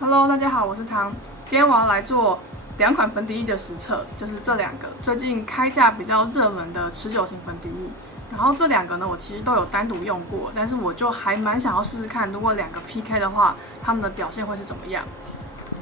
Hello，大家好，我是汤。今天我要来做两款粉底液的实测，就是这两个最近开价比较热门的持久型粉底液。然后这两个呢，我其实都有单独用过，但是我就还蛮想要试试看，如果两个 PK 的话，它们的表现会是怎么样。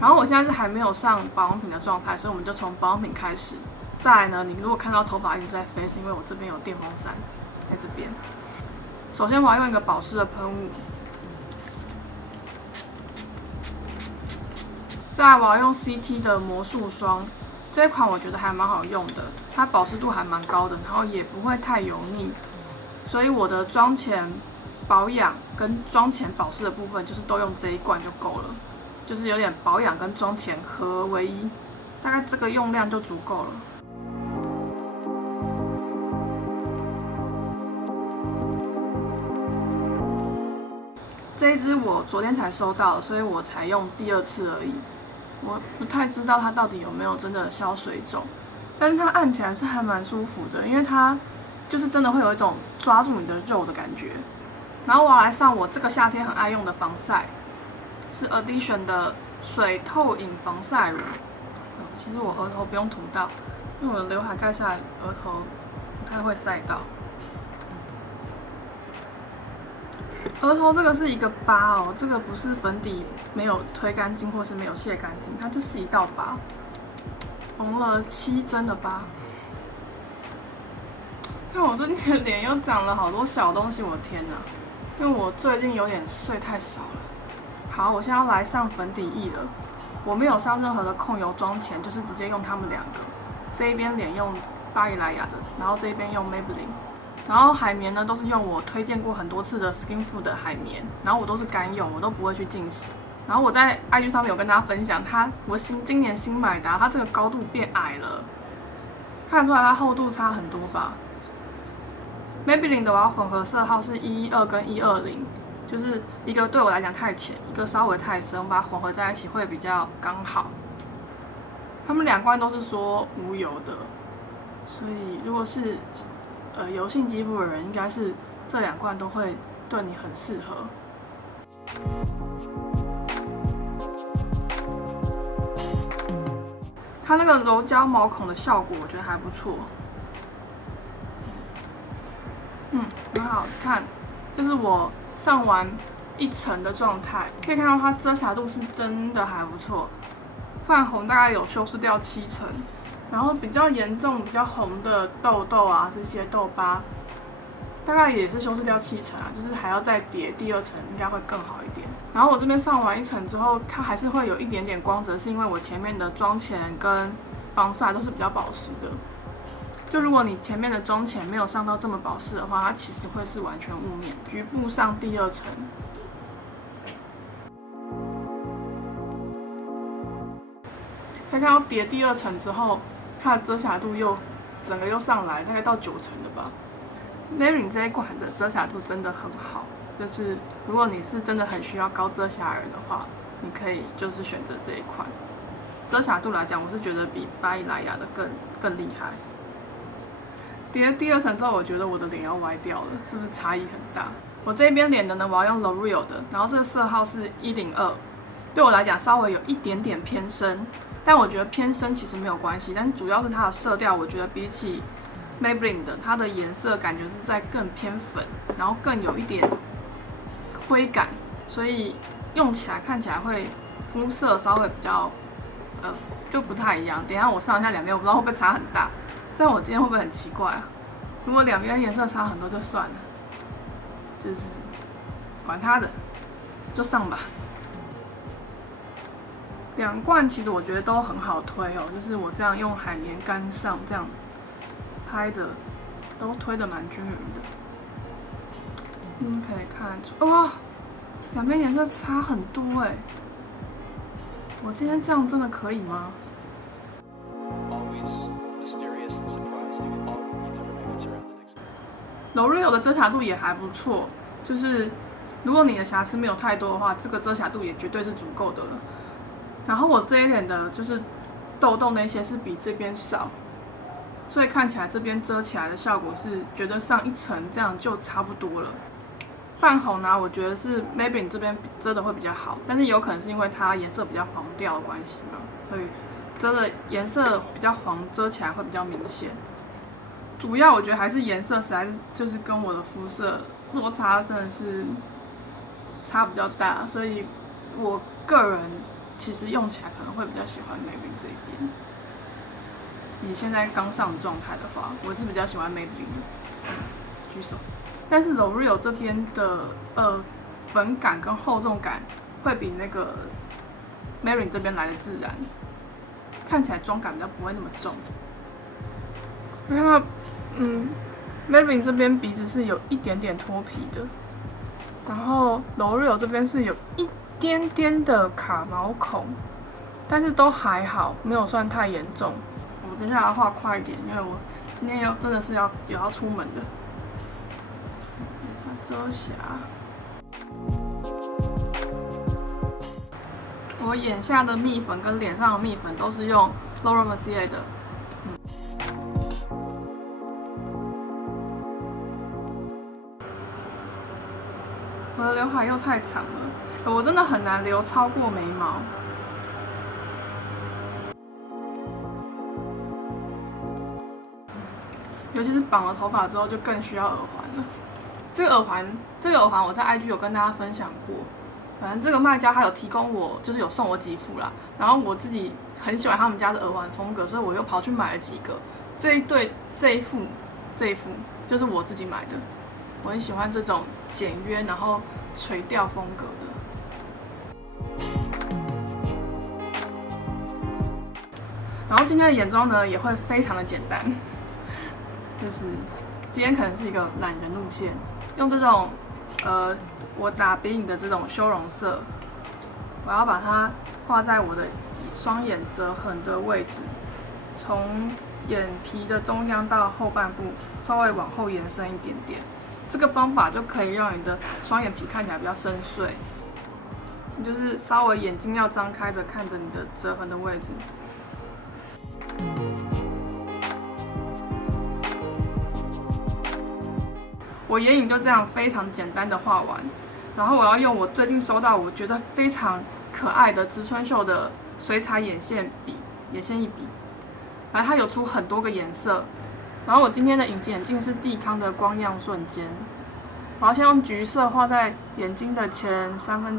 然后我现在是还没有上保养品的状态，所以我们就从保养品开始。再来呢，你如果看到头发一直在飞，是因为我这边有电风扇在这边。首先我要用一个保湿的喷雾。再来我要用 CT 的魔术霜，这一款我觉得还蛮好用的，它保湿度还蛮高的，然后也不会太油腻，所以我的妆前保养跟妆前保湿的部分就是都用这一罐就够了，就是有点保养跟妆前合为一，大概这个用量就足够了。这一支我昨天才收到，所以我才用第二次而已。我不太知道它到底有没有真的消水肿，但是它按起来是还蛮舒服的，因为它就是真的会有一种抓住你的肉的感觉。然后我要来上我这个夏天很爱用的防晒，是 Addition 的水透影防晒乳。其实我额头不用涂到，因为我的刘海盖下来，额头不太会晒到。额头这个是一个疤哦，这个不是粉底没有推干净或是没有卸干净，它就是一道疤，缝了7针的疤。因为我最近的脸又长了好多小东西，我的天哪！因为我最近有点睡太少了。好，我现在要来上粉底液了。我没有上任何的控油妆前，就是直接用它们两个。这一边脸用巴黎莱雅的，然后这一边用 Maybelline。然后海绵呢，都是用我推荐过很多次的 Skinfood 的海绵，然后我都是干用，我都不会去进食。然后我在 IG 上面有跟大家分享，我今年新买的，它这个高度变矮了，看得出来它厚度差很多吧。Maybelline 的我要混合色号是112跟120，就是一个对我来讲太浅，一个稍微太深，我把它混合在一起会比较刚好。他们两罐都是说无油的，所以如果是油性肌肤的人，应该是这两罐都会对你很适合。它那个柔焦毛孔的效果，我觉得还不错。很好看，这是我上完一层的状态，可以看到它遮瑕度是真的还不错，泛红大概有修饰掉7成。然后比较严重、比较红的痘痘啊，这些痘疤，大概也是修饰掉7成啊，就是还要再叠第2层，应该会更好一点。然后我这边上完1层之后，它还是会有一点点光泽，是因为我前面的妆前跟防晒都是比较保湿的。就如果你前面的妆前没有上到这么保湿的话，它其实会是完全雾面。局部上第2层。可以看到叠第2层之后，它的遮瑕度整个又上来，大概到9成了吧。Maybelline 这一款的遮瑕度真的很好，就是如果你是真的很需要高遮瑕人的话，你可以就是选择这一款。遮瑕度来讲，我是觉得比巴黎莱雅的更厉害。叠第2层之后，我觉得我的脸要歪掉了，是不是差异很大？我这边脸的呢，我要用 L'Oreal 的，然后这个色号是102，对我来讲稍微有一点点偏深。但我觉得偏深其实没有关系，但主要是它的色调，我觉得比起 Maybelline 的，它的颜色感觉是在更偏粉，然后更有一点灰感，所以用起来看起来会肤色稍微比较就不太一样。等一下我上一下两边，我不知道会不会差很大，这样我今天会不会很奇怪啊？如果两边颜色差很多就算了，就是管它的，就上吧。两罐其实我觉得都很好推哦，就是我这样用海绵干上这样拍的，都推的蛮均匀的。可以看出哇，两边颜色差很多哎。我今天这样真的可以吗？L'Oreal 的遮瑕度也还不错，就是如果你的瑕疵没有太多的话，这个遮瑕度也绝对是足够的了。然后我这一脸的就是痘痘那些是比这边少，所以看起来这边遮起来的效果是觉得上1层这样就差不多了。泛红呢，我觉得是 Maybelline 这边遮的会比较好，但是有可能是因为它颜色比较黄调的关系嘛，所以遮的颜色比较黄，遮起来会比较明显。主要我觉得还是颜色实在是就是跟我的肤色落差真的是差比较大，所以我个人其实用起来可能会比较喜欢 Maybelline 这一边。以现在刚上的状态的话，我是比较喜欢 Maybelline 的。举手。但是 L'Oreal 这边的粉感跟厚重感会比那个 Maybelline 这边来的自然，看起来妆感比较不会那么重。我看到，Maybelline 这边鼻子是有一点点脱皮的，然后 L'Oreal 这边是有一点点的卡毛孔，但是都还好，没有算太严重。我等一下要画快一点，因为我今天真的是有要出门的。遮瑕，我眼下的蜜粉跟脸上的蜜粉都是用 Laura Mercier 的。我的刘海又太长了，我真的很难留超过眉毛。尤其是绑了头发之后，就更需要耳环了。这个耳环我在 IG 有跟大家分享过。反正这个卖家他有提供我，就是有送我几副啦。然后我自己很喜欢他们家的耳环风格，所以我又跑去买了几个。这一副就是我自己买的。我很喜欢这种简约然后垂钓风格的。然后今天的眼妆呢也会非常的简单，就是今天可能是一个懒人路线，用这种我打鼻影的这种修容色，我要把它画在我的双眼折痕的位置，从眼皮的中央到后半部稍微往后延伸一点点。这个方法就可以让你的双眼皮看起来比较深邃，你就是稍微眼睛要张开着看着你的折痕的位置。我眼影就这样非常简单的画完，然后我要用我最近收到我觉得非常可爱的植村秀的水彩眼线笔，眼线一笔，然后它有出很多个颜色。然后我今天的隐形眼镜是蒂康的光亮瞬间，我要先用橘色画在眼睛的前1/3，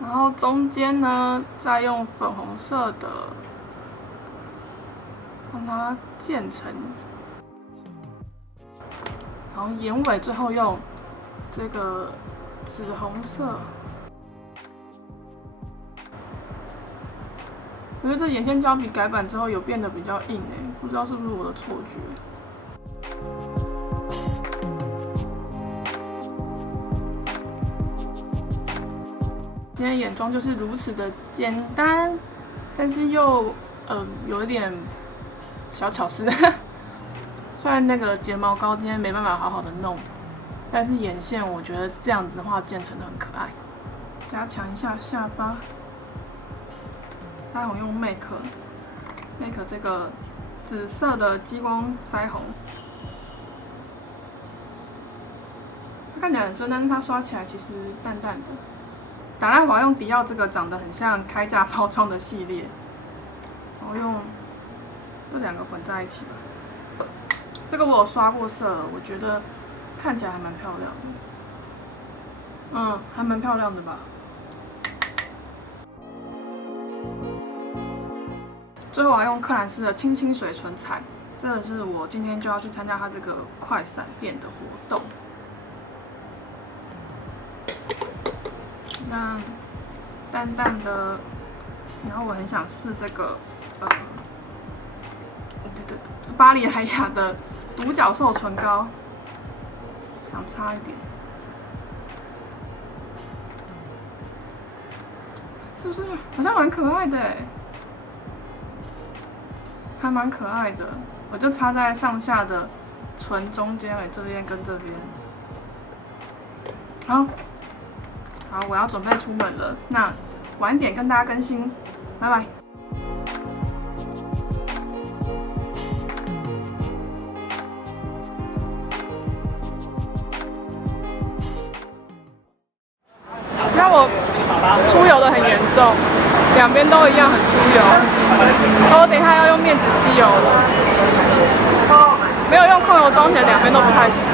然后中间呢再用粉红色的让它渐层，然后眼尾最后用这个紫红色。我觉得这眼线胶笔改版之后有变得比较硬不知道是不是我的错觉。今天眼妆就是如此的简单，但是又有一点小巧思。虽然那个睫毛膏今天没办法好好的弄，但是眼线我觉得这样子的话渐层的很可爱。加强一下下巴。腮红用 Make 这个紫色的激光腮红，它看起来很深，但是它刷起来其实淡淡的。打亮华用迪奥这个长得很像开架包装的系列，然后用这两个混在一起吧。这个我有刷过色了，我觉得看起来还蛮漂亮的。还蛮漂亮的吧。最后我要用克兰斯的清清水唇彩，这个是我今天就要去参加它这个快闪店的活动。这样淡淡的，然后我很想试这个巴黎莱雅的独角兽唇膏，想擦一点，是不是好像蛮可爱的还蛮可爱的，我就插在上下的唇中间这边跟这边。好，我要准备出门了，那晚点跟大家更新，拜拜。看我出油的很严重，两边都一样很出油。我等一下要用面纸吸油了，没有用控油桩前两边都不太行。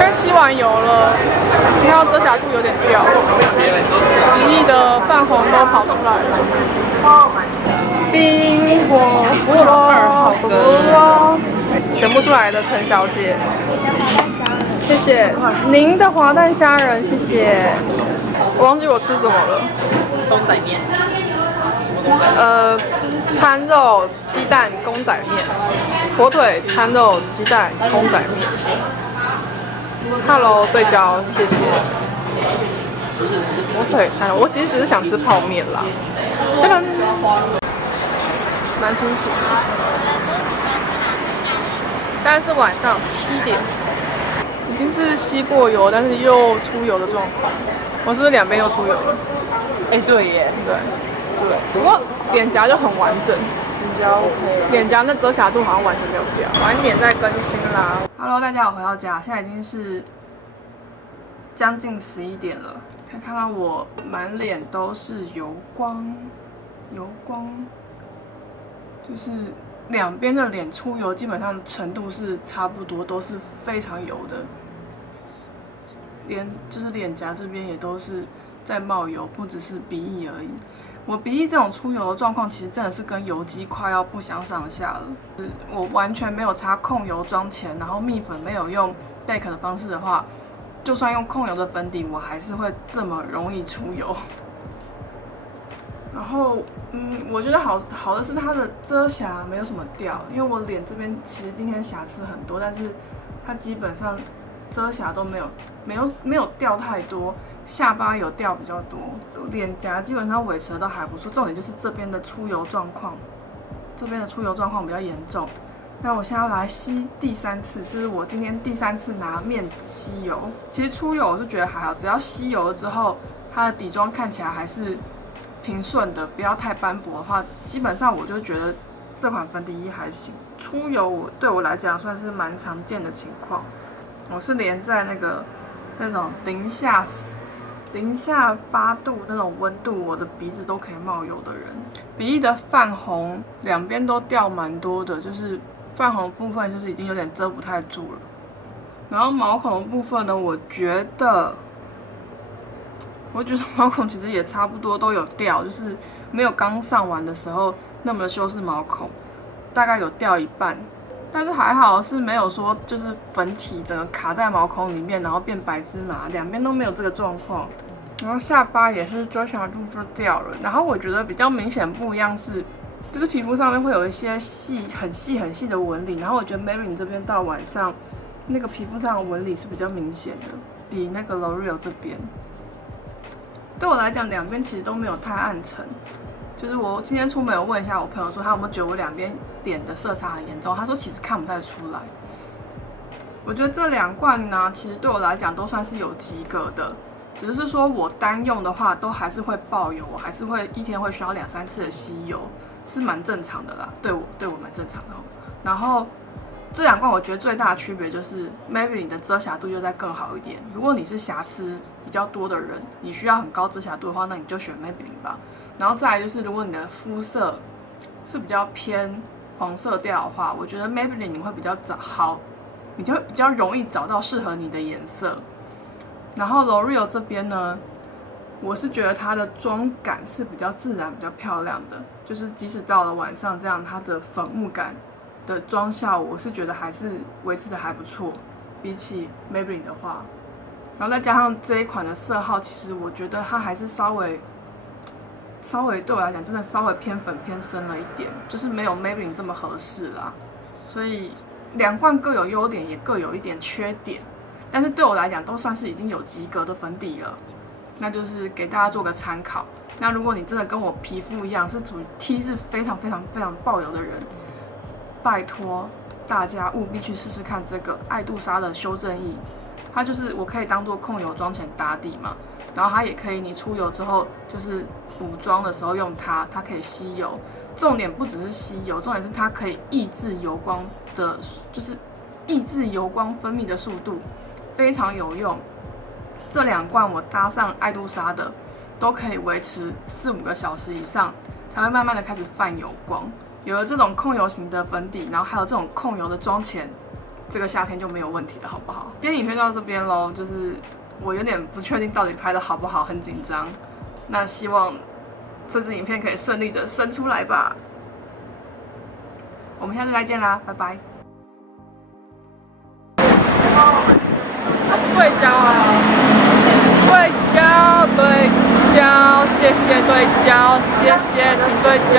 刚吸完油了，看到遮瑕度有点掉，鼻翼的泛红都跑出来了。冰火菠萝，2号菠萝，选不出来的陈小姐，谢谢您的滑蛋虾仁，谢谢。我忘记我吃什么了。公仔面。什么公仔？餐肉鸡蛋公仔面，火腿餐肉鸡蛋公仔面。Hello， 对焦，谢谢。火腿餐肉，我其实只是想吃泡面啦。这个蛮清楚的，但是晚上7点，已经是吸过油，但是又出油的状况。我是不是两边又出油了？哎，对耶，对。不过脸颊就很完整，比较 OK。脸颊那遮瑕度好像完全没有掉。晚点再更新啦。Hello， 大家好，回到家，现在已经是将近11点了。可以看到我满脸都是油光，就是两边的脸出油，基本上程度是差不多，都是非常油的。就是脸颊这边也都是在冒油，不只是鼻翼而已。我鼻翼这种出油的状况，其实真的是跟油肌快要不相上下了。我完全没有擦控油妆前，然后蜜粉没有用 bake 的方式的话，就算用控油的粉底，我还是会这么容易出油。然后，我觉得好的是它的遮瑕没有什么掉，因为我脸这边其实今天瑕疵很多，但是它基本上遮瑕都没有掉太多。下巴有掉比较多，脸颊基本上维持的都还不错。重点就是这边的出油状况，比较严重。那我现在要来吸第3次，这是我今天第3次拿面吸油。其实出油我是觉得还好，只要吸油了之后，它的底妆看起来还是平顺的，不要太斑驳的话，基本上我就觉得这款粉底液还行。出油对我来讲算是蛮常见的情况。我是连在那种零下8度那种温度，我的鼻子都可以冒油的人。鼻翼的泛红两边都掉蛮多的，就是泛红部分就是已经有点遮不太住了。然后毛孔的部分呢，我觉得毛孔其实也差不多都有掉，就是没有刚上完的时候那么的修饰毛孔，大概有掉一半。但是还好是没有说就是粉体整个卡在毛孔里面，然后变白芝麻，两边都没有这个状况。然后下巴也是遮瑕度就掉了。然后我觉得比较明显不一样是，就是皮肤上面会有一些很细的纹理。然后我觉得 Maybelline 这边到晚上那个皮肤上的纹理是比较明显的，比那个 L'Oreal 这边。对我来讲，两边其实都没有太暗沉。就是我今天出门有问一下我朋友说，他有没有觉得我两边脸的色差很严重？他说其实看不太出来。我觉得这2罐呢，其实对我来讲都算是有及格的，只是说我单用的话都还是会爆油，我还是会一天会需要2、3次的吸油，是蛮正常的啦，对我蛮正常的。然后这2罐我觉得最大的区别就是 Maybelline 的遮瑕度又再更好一点。如果你是瑕疵比较多的人，你需要很高遮瑕度的话，那你就选 Maybelline 吧。然后再来就是，如果你的肤色是比较偏黄色调的话，我觉得 Maybelline 你会比较你就比较容易找到适合你的颜色。然后 L'Oreal 这边呢，我是觉得它的妆感是比较自然、比较漂亮的，就是即使到了晚上这样，它的粉雾感的妆效，我是觉得还是维持的还不错，比起 Maybelline 的话。然后再加上这一款的色号，其实我觉得它还是稍微对我来讲，真的稍微偏粉偏深了一点，就是没有 Maybelline 这么合适啦。所以2罐各有优点，也各有一点缺点，但是对我来讲都算是已经有及格的粉底了。那就是给大家做个参考。那如果你真的跟我皮肤一样，是属于 T 是非常爆油的人，拜托大家务必去试试看这个爱杜莎的修正液。它就是我可以当做控油妆前打底嘛，然后它也可以你出油之后就是补妆的时候用它，它可以吸油。重点不只是吸油，重点是它可以抑制油光的，就是抑制油光分泌的速度。非常有用。这2罐我搭上爱杜莎的，都可以维持4-5个小时以上，才会慢慢的开始泛油光。有了这种控油型的粉底，然后还有这种控油的妆前，这个夏天就没有问题了，好不好？今天影片就到这边咯，就是我有点不确定到底拍的好不好，很紧张。那希望这支影片可以顺利的生出来吧。我们下次再见啦，拜拜。对焦啊！对焦，对焦，谢谢对焦，谢谢，请对焦。